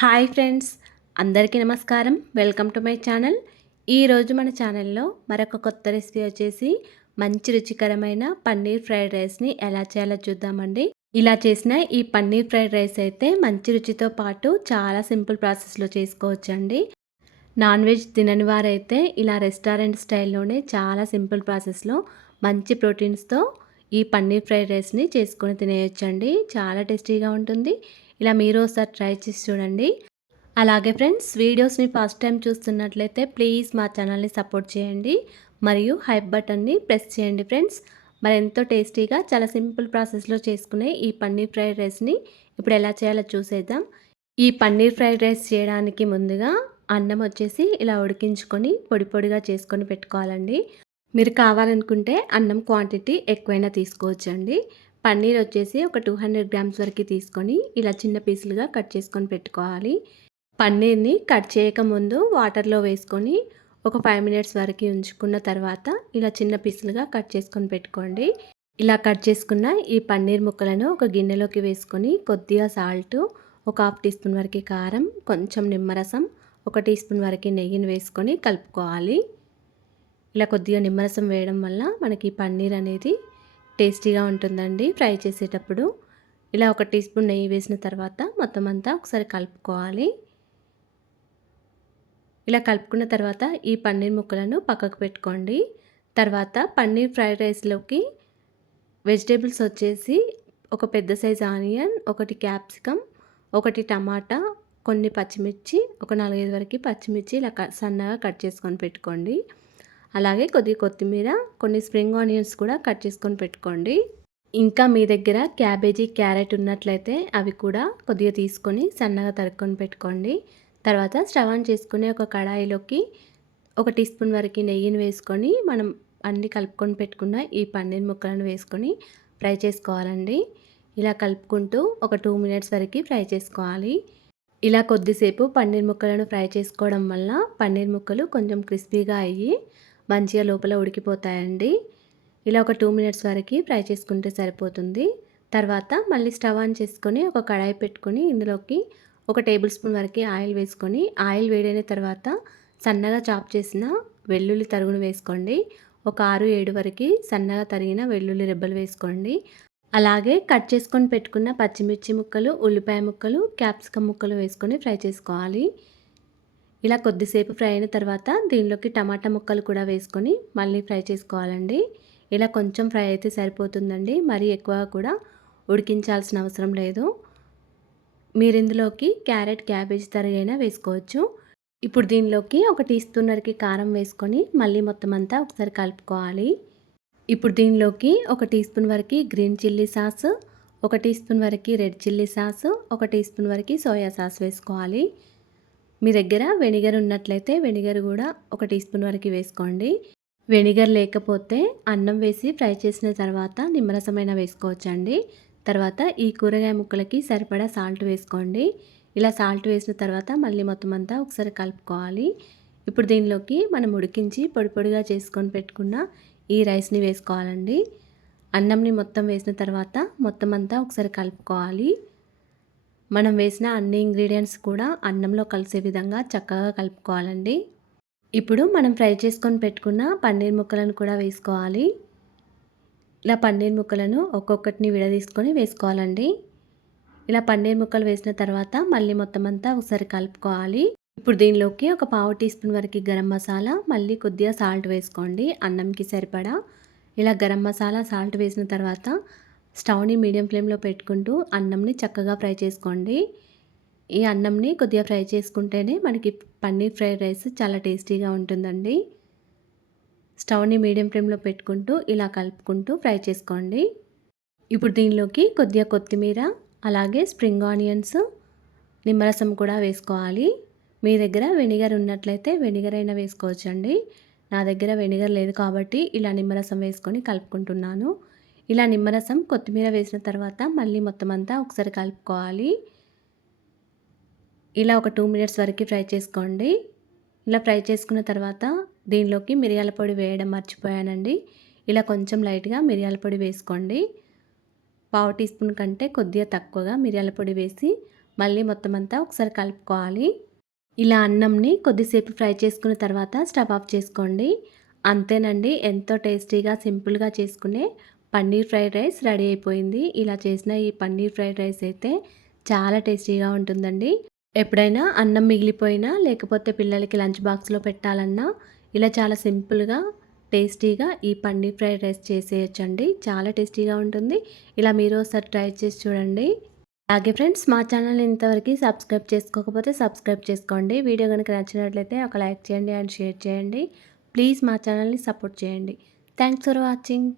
Hi friends, అందరికీ నమస్కారం. Welcome to my channel. ఈరోజు మన ఛానల్లో మరొక కొత్త రెసిపీ వచ్చేసి మంచి రుచికరమైన పన్నీర్ ఫ్రైడ్ రైస్ని ఎలా చేయాలో చూద్దామండి. ఇలా చేసిన ఈ పన్నీర్ ఫ్రైడ్ రైస్ అయితే మంచి రుచితో పాటు చాలా సింపుల్ ప్రాసెస్లో చేసుకోవచ్చండి. నాన్ వెజ్ తినని వారైతే ఇలా రెస్టారెంట్ స్టైల్లోనే చాలా సింపుల్ ప్రాసెస్లో మంచి ప్రోటీన్స్తో ఈ పన్నీర్ ఫ్రైడ్ రైస్ని చేసుకొని తినేయొచ్చండి. చాలా టేస్టీగా ఉంటుంది. ఇలా మీరు ఒకసారి ట్రై చేసి చూడండి. అలాగే ఫ్రెండ్స్, వీడియోస్ని ఫస్ట్ టైం చూస్తున్నట్లయితే ప్లీజ్ మా ఛానల్ని సపోర్ట్ చేయండి మరియు హైప్ బటన్ని ప్రెస్ చేయండి ఫ్రెండ్స్. మరి ఎంతో టేస్టీగా చాలా సింపుల్ ప్రాసెస్లో చేసుకునే ఈ పన్నీర్ ఫ్రైడ్ రైస్ని ఇప్పుడు ఎలా చేయాలో చూసేద్దాం. ఈ పన్నీర్ ఫ్రైడ్ రైస్ చేయడానికి ముందుగా అన్నం వచ్చేసి ఇలా ఉడికించుకొని పొడి పొడిగా చేసుకొని పెట్టుకోవాలండి. మీరు కావాలనుకుంటే అన్నం క్వాంటిటీ ఎక్కువైనా తీసుకోవచ్చండి. పన్నీర్ వచ్చేసి ఒక 200 గ్రామ్స్ వరకు తీసుకొని ఇలా చిన్న పీసులుగా కట్ చేసుకొని పెట్టుకోవాలి. పన్నీర్ని కట్ చేయకముందు వాటర్లో వేసుకొని ఒక 5 మినిట్స్ వరకు ఉంచుకున్న తర్వాత ఇలా చిన్న పీసులుగా కట్ చేసుకొని పెట్టుకోండి. ఇలా కట్ చేసుకున్న ఈ పన్నీర్ ముక్కలను ఒక గిన్నెలోకి వేసుకొని కొద్దిగా సాల్ట్, ఒక హాఫ్ టీ స్పూన్ వరకు కారం, కొంచెం నిమ్మరసం, ఒక టీ స్పూన్ వరకు నెయ్యిని వేసుకొని కలుపుకోవాలి. ఇలా కొద్దిగా నిమ్మరసం వేయడం వల్ల మనకి పన్నీర్ అనేది టేస్టీగా ఉంటుందండి ఫ్రై చేసేటప్పుడు. ఇలా ఒక టీ స్పూన్ నెయ్యి వేసిన తర్వాత మొత్తం అంతా ఒకసారి కలుపుకోవాలి. ఇలా కలుపుకున్న తర్వాత ఈ పన్నీర్ ముక్కలను పక్కకు పెట్టుకోండి. తర్వాత పన్నీర్ ఫ్రైడ్ రైస్లోకి వెజిటేబుల్స్ వచ్చేసి ఒక పెద్ద సైజ్ ఆనియన్, ఒకటి క్యాప్సికమ్, ఒకటి టమాటా, కొన్ని పచ్చిమిర్చి, ఒక 4-5 వరకు పచ్చిమిర్చి ఇలా సన్నగా కట్ చేసుకొని పెట్టుకోండి. అలాగే కొద్దిగా కొత్తిమీర, కొన్ని స్ప్రింగ్ ఆనియన్స్ కూడా కట్ చేసుకొని పెట్టుకోండి. ఇంకా మీ దగ్గర క్యాబేజీ, క్యారెట్ ఉన్నట్లయితే అవి కూడా కొద్దిగా తీసుకొని సన్నగా తరుక్కొని పెట్టుకోండి. తర్వాత స్టవ్ ఆన్ చేసుకుని ఒక కడాయిలోకి ఒక టీ స్పూన్ వరకు నెయ్యిని వేసుకొని మనం అన్నీ కలుపుకొని పెట్టుకున్న ఈ పన్నీర్ ముక్కలను వేసుకొని ఫ్రై చేసుకోవాలండి. ఇలా కలుపుకుంటూ ఒక 2 మినిట్స్ వరకు ఫ్రై చేసుకోవాలి. ఇలా కొద్దిసేపు పన్నీర్ ముక్కలను ఫ్రై చేసుకోవడం వల్ల పన్నీర్ ముక్కలు కొంచెం క్రిస్పీగా అయ్యి మంచిగా లోపల ఉడికిపోతాయండి. ఇలా ఒక 2 మినిట్స్ వరకు ఫ్రై చేసుకుంటే సరిపోతుంది. తర్వాత మళ్ళీ స్టవ్ ఆన్ చేసుకొని ఒక కడాయి పెట్టుకొని ఇందులోకి ఒక టేబుల్ స్పూన్ వరకు ఆయిల్ వేసుకొని ఆయిల్ వేడైన తర్వాత సన్నగా చాప్ చేసిన వెల్లుల్లి తరుగును వేసుకోండి. ఒక 6-7 వరకు సన్నగా తరిగిన వెల్లుల్లి రెబ్బలు వేసుకోండి. అలాగే కట్ చేసుకొని పెట్టుకున్న పచ్చిమిర్చి ముక్కలు, ఉల్లిపాయ ముక్కలు, క్యాప్సికమ్ ముక్కలు వేసుకొని ఫ్రై చేసుకోవాలి. ఇలా కొద్దిసేపు ఫ్రై అయిన తర్వాత దీనిలోకి టమాటా ముక్కలు కూడా వేసుకొని మళ్ళీ ఫ్రై చేసుకోవాలండి. ఇలా కొంచెం ఫ్రై అయితే సరిపోతుందండి. మరీ ఎక్కువగా కూడా ఉడికించాల్సిన అవసరం లేదు. మీరు ఇందులోకి క్యారెట్, క్యాబేజ్ తరుగైనా వేసుకోవచ్చు. ఇప్పుడు దీనిలోకి ఒక టీ స్పూన్ వరకు కారం వేసుకొని మళ్ళీ మొత్తం అంతా ఒకసారి కలుపుకోవాలి. ఇప్పుడు దీనిలోకి ఒక టీ స్పూన్ వరకు గ్రీన్ చిల్లీ సాస్, ఒక టీ స్పూన్ వరకు రెడ్ చిల్లీ సాస్, ఒక టీ స్పూన్ వరకు సోయా సాస్ వేసుకోవాలి. మీ దగ్గర వెనిగర్ ఉన్నట్లయితే వెనిగర్ కూడా ఒక టీ స్పూన్ వరకు వేసుకోండి. వెనిగర్ లేకపోతే అన్నం వేసి ఫ్రై చేసిన తర్వాత నిమ్మరసమైన వేసుకోవచ్చండి. తర్వాత ఈ కూరగాయ ముక్కలకి సరిపడా సాల్ట్ వేసుకోండి. ఇలా సాల్ట్ వేసిన తర్వాత మళ్ళీ మొత్తం అంతా ఒకసారి కలుపుకోవాలి. ఇప్పుడు దీనిలోకి మనం ఉడికించి పొడి పొడిగా చేసుకొని పెట్టుకున్న ఈ రైస్ని వేసుకోవాలండి. అన్నంని మొత్తం వేసిన తర్వాత మొత్తం అంతా ఒకసారి కలుపుకోవాలి. మనం వేసిన అన్ని ఇంగ్రీడియంట్స్ కూడా అన్నంలో కలిసే విధంగా చక్కగా కలుపుకోవాలండి. ఇప్పుడు మనం ఫ్రై చేసుకొని పెట్టుకున్న పన్నీర్ ముక్కలను కూడా వేసుకోవాలి. ఇలా పన్నీర్ ముక్కలను ఒక్కొక్కటిని విడదీసుకొని వేసుకోవాలండి. ఇలా పన్నీర్ ముక్కలు వేసిన తర్వాత మళ్ళీ మొత్తం అంతా ఒకసారి కలుపుకోవాలి. ఇప్పుడు దీనిలోకి ఒక పావు టీ స్పూన్ వరకు గరం మసాలా, మళ్ళీ కొద్దిగా సాల్ట్ వేసుకోండి అన్నంకి సరిపడా. ఇలా గరం మసాలా, సాల్ట్ వేసిన తర్వాత స్టవ్ని మీడియం ఫ్లేమ్లో పెట్టుకుంటూ అన్నంని చక్కగా ఫ్రై చేసుకోండి. ఈ అన్నంని కొద్దిగా ఫ్రై చేసుకుంటేనే మనకి పన్నీర్ ఫ్రైడ్ రైస్ చాలా టేస్టీగా ఉంటుందండి. స్టవ్ని మీడియం ఫ్లేమ్లో పెట్టుకుంటూ ఇలా కలుపుకుంటూ ఫ్రై చేసుకోండి. ఇప్పుడు దీనిలోకి కొద్దిగా కొత్తిమీర, అలాగే స్ప్రింగ్ ఆనియన్స్, నిమ్మరసం కూడా వేసుకోవాలి. మీ దగ్గర వెనిగర్ ఉన్నట్లయితే వెనిగర్ అయినా వేసుకోవచ్చండి. నా దగ్గర వెనిగర్ లేదు కాబట్టి ఇలా నిమ్మరసం వేసుకొని కలుపుకుంటున్నాను. ఇలా నిమ్మరసం, కొత్తిమీర వేసిన తర్వాత మళ్ళీ మొత్తం అంతా ఒకసారి కలుపుకోవాలి. ఇలా ఒక 2 మినిట్స్ వరకు ఫ్రై చేసుకోండి. ఇలా ఫ్రై చేసుకున్న తర్వాత దీనిలోకి మిరియాల పొడి వేయడం మర్చిపోయానండి. ఇలా కొంచెం లైట్గా మిరియాల పొడి వేసుకోండి. పావు టీ స్పూన్ కంటే కొద్దిగా తక్కువగా మిరియాల పొడి వేసి మళ్ళీ మొత్తం అంతా ఒకసారి కలుపుకోవాలి. ఇలా అన్నంని కొద్దిసేపు ఫ్రై చేసుకున్న తర్వాత స్టవ్ ఆఫ్ చేసుకోండి. అంతేనండి, ఎంతో టేస్టీగా సింపుల్‌గా చేసుకునే పన్నీర్ ఫ్రైడ్ రైస్ రెడీ అయిపోయింది. ఇలా చేసిన ఈ పన్నీర్ ఫ్రైడ్ రైస్ అయితే చాలా టేస్టీగా ఉంటుందండి. ఎప్పుడైనా అన్నం మిగిలిపోయినా లేకపోతే పిల్లలకి లంచ్ బాక్స్‌లో పెట్టాలన్నా ఇలా చాలా సింపుల్‌గా, టేస్టీగా ఈ పన్నీర్ ఫ్రైడ్ రైస్ చేసేయొచ్చండి. చాలా టేస్టీగా ఉంటుంది. ఇలా మీరు ఒకసారి ట్రై చేసి చూడండి. అలాగే ఫ్రెండ్స్, మా ఛానల్‌ని ఇంతవరకు సబ్స్క్రైబ్ చేసుకోకపోతే సబ్స్క్రైబ్ చేసుకోండి. వీడియో గనుక నచ్చినట్లయితే ఒక లైక్ చేయండి అండ్ షేర్ చేయండి. ప్లీజ్ మా ఛానల్‌ని సపోర్ట్ చేయండి. Thanks for watching.